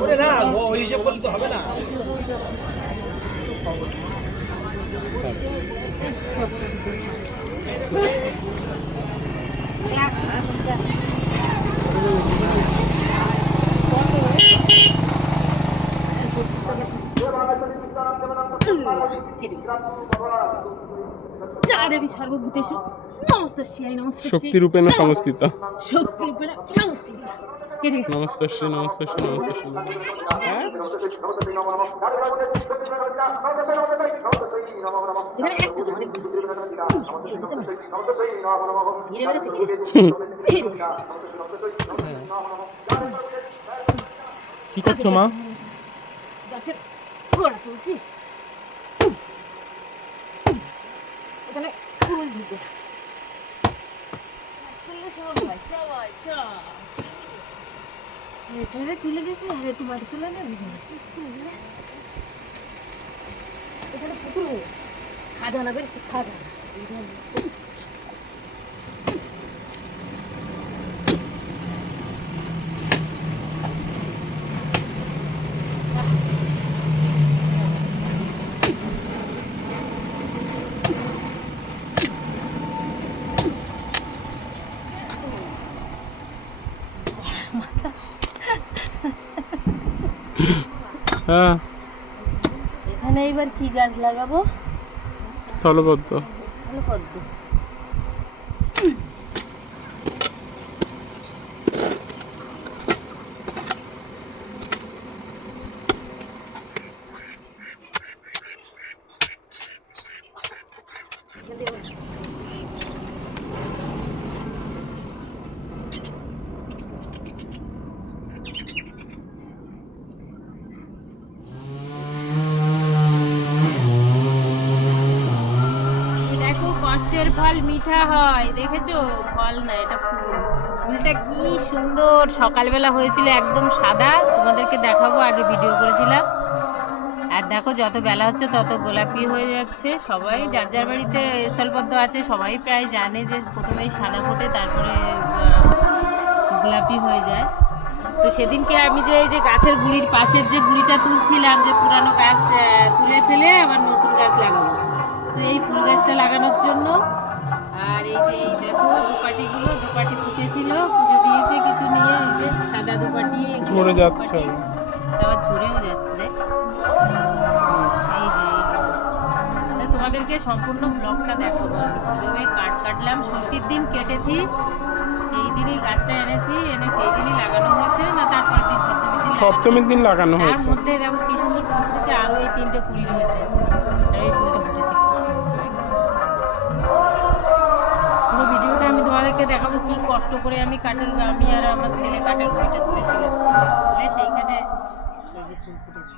ওরে না ও ওই হিসাব করলে তো হবে না যা দেবী সর্বভূতেষু। নমস্তস্যাই নমস্তস্যাই শক্তিরূপেণ সংস্থিত শক্তিরূপেণ সংস্থিত কেটে গেছে নমস্তস্য নমস্তস্য নমস্তস্য এখানে একটা তো অনেক কেটেছে না ধীরে বেড়েছে কি করছ মা? গাছের গোড়া তুলছি। এখানে ফুল দিতে এটা তুলে দিয়েছি আর মাটি তুলে নেবে এখানে পুকুর হয়ে গেছে খাজানা। খাজানা হ্যাঁ। এখানে এইবার কি গাছ লাগাবো? স্থলবদ্ধ ভালো ফল মিঠা হয়, দেখেছ? ফল না, এটা ফুল। ফুলটা কি সুন্দর। সকালবেলা হয়েছিল একদম সাদা। তোমাদেরকে দেখাবো, আগে ভিডিও করেছিলাম। আর দেখো, যত বেলা হচ্ছে, তত গোলাপি হয়ে যাচ্ছে। সবাই যার যার বাড়িতে স্থলপদ্ম আছে, সবাই প্রায় জানে যে প্রথমেই সাদা ফোটে, তারপরে গোলাপি হয়ে যায়। তো সেদিনকে আমি যে, এই যে গাছের গুড়ির পাশের যে গুড়িটা তুলছিলাম, যে পুরানো গাছ তুলে ফেলে আবার নতুন গাছ লাগাবো। তো এই ফুল গাছটা লাগানোর জন্য আর এই যে এই দেখো দুপাটিগুলো দুপাটি ফুটেছিল পুজো দিয়েছে কিছু নিয়ে এই যে সাদা দুপাটি ঝরে যাচ্ছে। আবার ঝরেও যাচ্ছে এই যে তোমাদেরকে সম্পূর্ণ ব্লগটা দেখাবো আমি কীভাবে কাট কাটলাম ষষ্ঠীর দিন কেটেছি সেই দিনই গাছটা এনেছি এনে সেই দিনই লাগানো হয়েছে না তারপরের দিন সপ্তমীর দিন সপ্তমীর দিন লাগানো তার হয়েছে। মধ্যে দেখো কি সুন্দর ফুল ফুটেছে আরও এই তিনটে কুড়ি রয়েছে। আর এই ফুলটা ফুটেছে। তোমাদেরকে দেখাবো কি কষ্ট করে আমি কাঠের আমি আর আমার ছেলে কাঠের কুড়িটা তুলেছিলাম। তুলে সেইখানে এই যে ফুল ফুটেছে।